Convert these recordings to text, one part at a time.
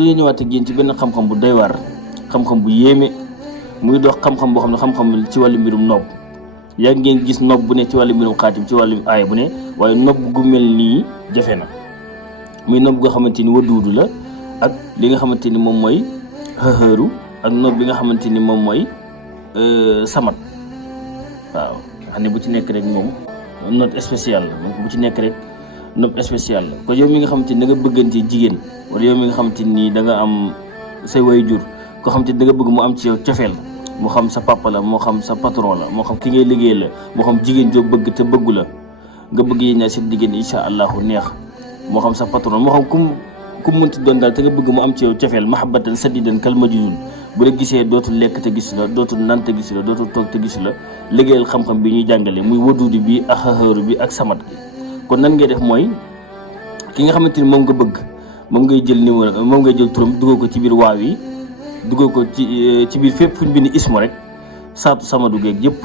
dañuy ñëwaat ak yéen ci benn xam-xam bu doy waar xam-xam bu yéeme muy dox xam-xam boo xam ne xam-xam ci wàllu mbirum noob yaa ngeen gis noob bu ne ci wàllu mbirum xaatim ci wàllu aaya bu ne waaye noob gu mel nii jafe na muy noob goo xamante ni waduudu la ak li nga xamante ni moom mooy xëxëru ak noob bi nga xamante ni moom mooy samat waaw nga xam ne bu ci nekk rek moom note spéciale la donc bu ci nekk rek note spéciale la kon yow mi nga xamante ni da nga bëggante jigéen wala yow mi nga xamante ni da nga am say waajur koo xamante ni da nga bëgg mu am ci yow cofeel moo xam sa papa la moo xam sa patron la moo xam ki ngay liggéey la moo xam jigéen joo bëgg te bëggu la nga bëgg yéen ñaar seen diggante incha allahu neex moo xam sa patron moo xam kum mënti doon daal te nga bëgg mu am ci yow cofeel mahabbatan sadidan kal majnun bu la gisee dootul lekk te gis la dootul naan te gis la dootul toog te gis la liggéeyal xam-xam bi ñuy jàngale muy waduudi bi ak xaxaaru bi ak samat gi kon nan ngay def mooy ki nga xamante ni moom nga bëgg moom ngay jël numéro moom ngay jël turam dugal ko ci biir waaw yi dugal ko ci biir fépp fu ñu bind ismu rek saatu sama dugeeg yëpp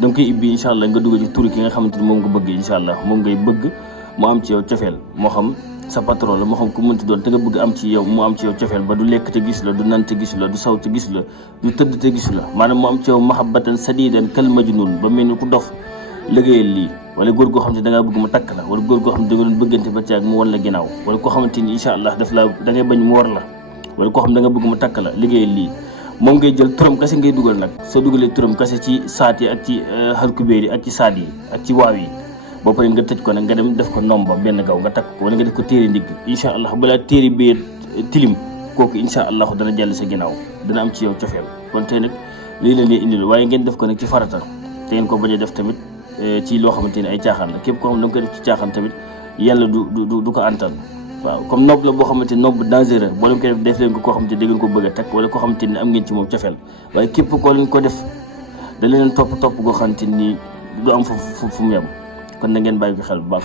da nga koy ibbi incha allah nga dugal ci turi ki nga xamante ni moom nga bëgg incha allah moom ngay bëgg mu am ci yow cofeel moo xam sa patron la moo xam ku mënti doon te nga bëgg am ci yow mu am ci yow cofeel ba du lekk te gis la du nan te gis la du saw te gis la du tëdd te gis la maanaam mu am ci yow mahabbatan sadidan kal majnun ba mel ni ku dof liggéeyal lii wala góor goo xam ne da ngaa bëgg mu takk la wala góor goo xam ne da nga doon bëggante ba caag mu wan la ginnaaw wala koo xamante ni incha allah daf laa da ngay bañ mu war la wala koo xam ne da nga bëgg mu takk la liggéeyal lii moom ngay jël turam kase ngay dugal nag soo dugalee turam kase ci saat yi ak ci xarkubéer yi ak ci saat yi ak ci waaw yi boo paree nga tëj ko nag nga dem def ko nomba benn gaw nga takk ko wala nga def ko téere ndigg incha allah balaa téere bee tilim kooku incha allah dana jàll sa ginnaaw dana am ci yow cofeel kon tey nag lii la lee indil waaye ngeen def ko nag ci farata te ngeen ko bañ a def tamit ci loo xamante ni ay caaxaan la képp koo xam ne da nga koy def ci caaxaan tamit yàlla du ko antan waaw comme nob la boo xamante ni nob dangereux boo leen koy def leen ko koo xamante ni da ngeen ko bëgg a takk wala koo xamante ni am ngeen ci moom cofeel waaye képp koo leen ko def da leen topp goo xamante ni du am fu mu yem kon na ngeen bàyyi ko xel bu baax